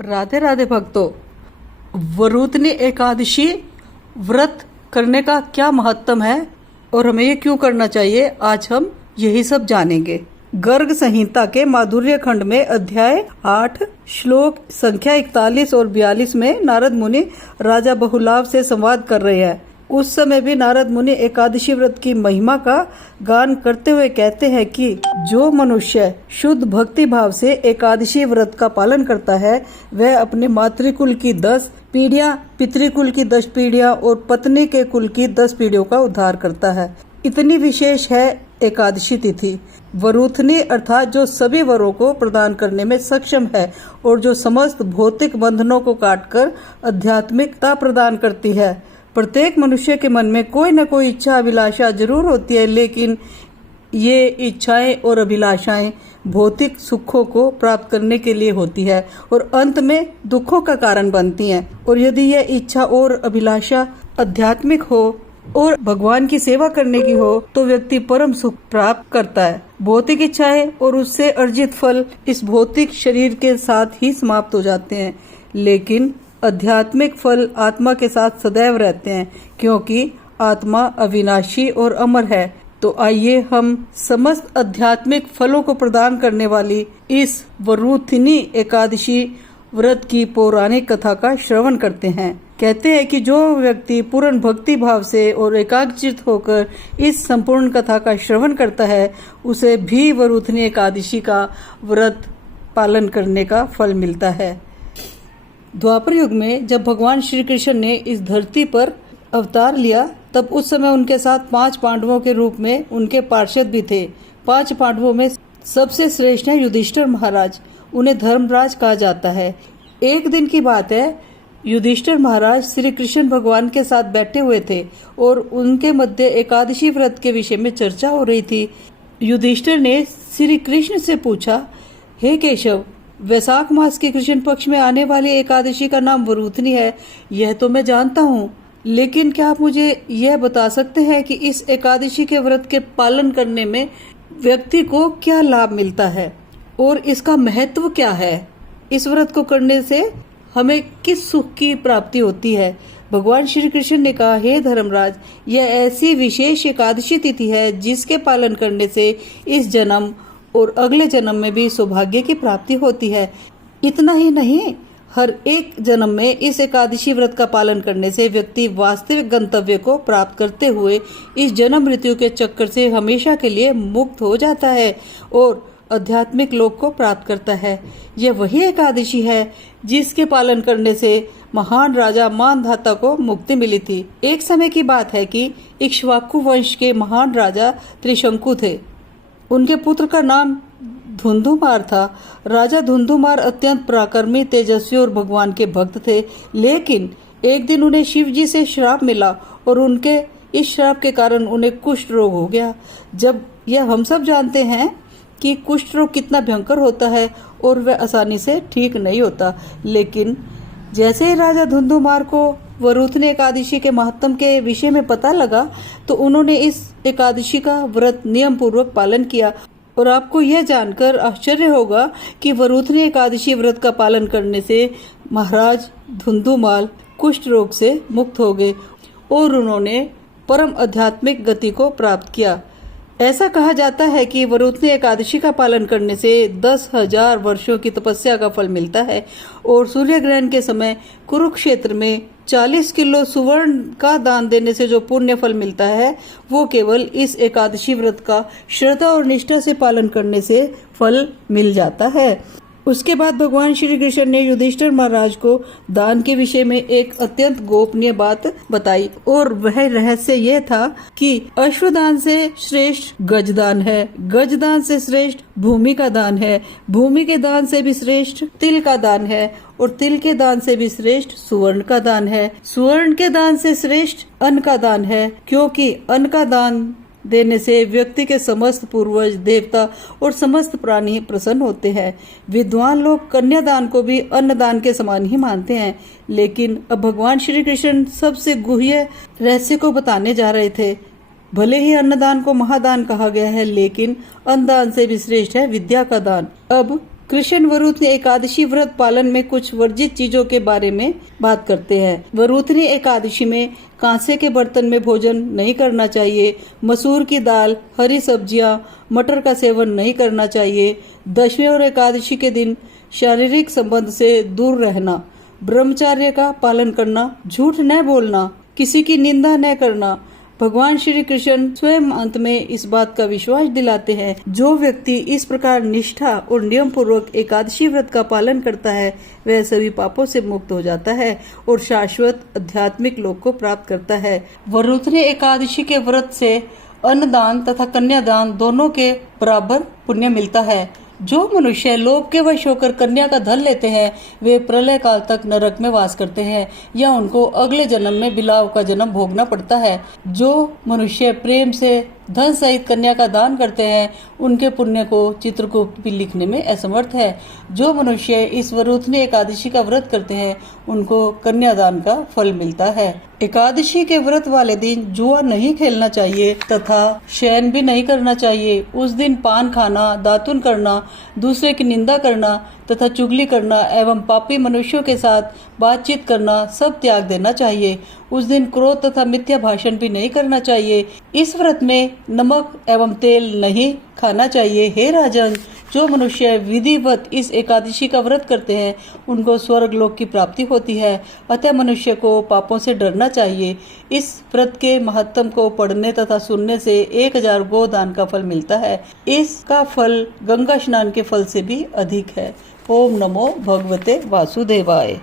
राधे राधे भक्तों, वरुथनी एकादशी व्रत करने का क्या महत्व है और हमें ये क्यों करना चाहिए, आज हम यही सब जानेंगे। गर्ग संहिता के माधुर्य खंड में अध्याय 8 श्लोक संख्या 41 और 42 में नारद मुनि राजा बहुलाभ से संवाद कर रहे हैं। उस समय भी नारद मुनि एकादशी व्रत की महिमा का गान करते हुए कहते हैं कि जो मनुष्य शुद्ध भक्ति भाव से एकादशी व्रत का पालन करता है वह अपने मातृकुल की 10 पीढ़ियां, पितृकुल की 10 पीढ़ियां और पत्नी के कुल की 10 पीढ़ियों का उद्धार करता है। इतनी विशेष है एकादशी तिथि। वरुथनी अर्थात जो सभी वरों को प्रदान करने में सक्षम है और जो समस्त भौतिक बंधनों को काटकर आध्यात्मिकता प्रदान करती है। प्रत्येक मनुष्य के मन में कोई न कोई इच्छा अभिलाषा जरूर होती है, लेकिन ये इच्छाएं और अभिलाषाएं भौतिक सुखों को प्राप्त करने के लिए होती है और अंत में दुखों का कारण बनती हैं। और यदि यह इच्छा और अभिलाषा आध्यात्मिक हो और भगवान की सेवा करने की हो तो व्यक्ति परम सुख प्राप्त करता है। भौतिक इच्छाएं और उससे अर्जित फल इस भौतिक शरीर के साथ ही समाप्त हो जाते हैं, लेकिन आध्यात्मिक फल आत्मा के साथ सदैव रहते हैं, क्योंकि आत्मा अविनाशी और अमर है। तो आइए हम समस्त आध्यात्मिक फलों को प्रदान करने वाली इस वरुथनी एकादशी व्रत की पौराणिक कथा का श्रवण करते हैं। कहते हैं कि जो व्यक्ति पूर्ण भक्ति भाव से और एकाग्रचित होकर इस संपूर्ण कथा का श्रवण करता है उसे भी वरुथनी एकादशी का व्रत पालन करने का फल मिलता है। द्वापर युग में जब भगवान श्री कृष्ण ने इस धरती पर अवतार लिया तब उस समय उनके साथ 5 पांडवों के रूप में उनके पार्षद भी थे। 5 पांडवों में सबसे श्रेष्ठ है युधिष्ठिर महाराज। उन्हें धर्मराज कहा जाता है। एक दिन की बात है, युधिष्ठिर महाराज श्री कृष्ण भगवान के साथ बैठे हुए थे और उनके मध्य एकादशी व्रत के विषय में चर्चा हो रही थी। युधिष्ठिर ने श्री कृष्ण से पूछा, हे केशव, वैशाख मास के कृष्ण पक्ष में आने वाली एकादशी का नाम वरुथनी है, यह तो मैं जानता हूँ, लेकिन क्या आप मुझे यह बता सकते हैं कि इस एकादशी के व्रत के पालन करने में व्यक्ति को क्या लाभ मिलता है और इसका महत्व क्या है? इस व्रत को करने से हमें किस सुख की प्राप्ति होती है? भगवान श्री कृष्ण ने कहा, हे धर्मराज, यह ऐसी विशेष एकादशी तिथि है जिसके पालन करने से इस जन्म और अगले जन्म में भी सौभाग्य की प्राप्ति होती है। इतना ही नहीं, हर एक जन्म में इस एकादशी व्रत का पालन करने से व्यक्ति वास्तविक गंतव्य को प्राप्त करते हुए इस जन्म मृत्यु के चक्कर से हमेशा के लिए मुक्त हो जाता है और आध्यात्मिक लोक को प्राप्त करता है। यह वही एकादशी है जिसके पालन करने से महान राजा मानधाता को मुक्ति मिली थी। एक समय की बात है कि इक्ष्वाकु वंश के महान राजा त्रिशंकु थे। उनके पुत्र का नाम धुंधुमार था। राजा धुंधुमार अत्यंत पराक्रमी, तेजस्वी और भगवान के भक्त थे, लेकिन एक दिन उन्हें शिव जी से श्राप मिला और उनके इस श्राप के कारण उन्हें कुष्ठ रोग हो गया। जब यह हम सब जानते हैं कि कुष्ठ रोग कितना भयंकर होता है और वह आसानी से ठीक नहीं होता, लेकिन जैसे ही राजा धुंधुमार को वरुथनी एकादशी के महत्व के विषय में पता लगा तो उन्होंने इस एकादशी का व्रत नियम पूर्वक पालन किया। और आपको यह जानकर आश्चर्य होगा कि वरुथनी एकादशी व्रत का पालन करने से महाराज धुंधुमार कुष्ठ रोग से मुक्त हो गए और उन्होंने परम आध्यात्मिक गति को प्राप्त किया। ऐसा कहा जाता है कि वरुथनी एकादशी का पालन करने से 10,000 वर्षों की तपस्या का फल मिलता है और सूर्य ग्रहण के समय कुरुक्षेत्र में 40 किलो सुवर्ण का दान देने से जो पुण्य फल मिलता है वो केवल इस एकादशी व्रत का श्रद्धा और निष्ठा से पालन करने से फल मिल जाता है। उसके बाद भगवान श्री कृष्ण ने युधिष्ठिर महाराज को दान के विषय में एक अत्यंत गोपनीय बात बताई और वह रहस्य यह था कि अश्वदान से श्रेष्ठ गजदान है, गजदान से श्रेष्ठ भूमि का दान है, भूमि के दान से भी श्रेष्ठ तिल का दान है और तिल के दान से भी श्रेष्ठ सुवर्ण का दान है, सुवर्ण के दान से श्रेष्ठ अन्न का दान है, क्योंकि अन्न का दान देने से व्यक्ति के समस्त पूर्वज, देवता और समस्त प्राणी प्रसन्न होते हैं। विद्वान लोग कन्यादान को भी अन्नदान के समान ही मानते हैं, लेकिन अब भगवान श्री कृष्ण सबसे गुह्य रहस्य को बताने जा रहे थे। भले ही अन्नदान को महादान कहा गया है, लेकिन अन्नदान से भी श्रेष्ठ है विद्या का दान। अब कृष्ण वरुथनी एकादशी व्रत पालन में कुछ वर्जित चीजों के बारे में बात करते हैं। वरुथनी एकादशी में कांसे के बर्तन में भोजन नहीं करना चाहिए, मसूर की दाल, हरी सब्जियां, मटर का सेवन नहीं करना चाहिए, दशमी और एकादशी के दिन शारीरिक संबंध से दूर रहना, ब्रह्मचर्य का पालन करना, झूठ न बोलना, किसी की निंदा न करना। भगवान श्री कृष्ण स्वयं अंत में इस बात का विश्वास दिलाते हैं, जो व्यक्ति इस प्रकार निष्ठा और नियम पूर्वक एकादशी व्रत का पालन करता है वह सभी पापों से मुक्त हो जाता है और शाश्वत आध्यात्मिक लोक को प्राप्त करता है। वरुथनी एकादशी के व्रत से अन्नदान तथा कन्यादान दोनों के बराबर पुण्य मिलता है। जो मनुष्य लोभ के वश होकर कन्या का धन लेते हैं वे प्रलय काल तक नरक में वास करते हैं या उनको अगले जन्म में बिलाव का जन्म भोगना पड़ता है। जो मनुष्य प्रेम से धन सहित कन्या का दान करते हैं उनके पुण्य को चित्रगुप्त भी लिखने में असमर्थ है। जो मनुष्य इस वरुथनी एकादशी का व्रत करते हैं उनको कन्यादान का फल मिलता है। एकादशी के व्रत वाले दिन जुआ नहीं खेलना चाहिए तथा शयन भी नहीं करना चाहिए। उस दिन पान खाना, दातुन करना, दूसरे की निंदा करना तथा चुगली करना एवं पापी मनुष्यों के साथ बातचीत करना सब त्याग देना चाहिए। उस दिन क्रोध तथा मिथ्या भाषण भी नहीं करना चाहिए। इस व्रत में नमक एवं तेल नहीं खाना चाहिए। हे राजन, जो मनुष्य विधिवत इस एकादशी का व्रत करते हैं उनको स्वर्ग लोक की प्राप्ति होती है। अतः मनुष्य को पापों से डरना चाहिए। इस व्रत के महत्व को पढ़ने तथा सुनने से 1000 गोदान का फल मिलता है। इसका फल गंगा स्नान के फल से भी अधिक है। ओम नमो भगवते वासुदेवाय।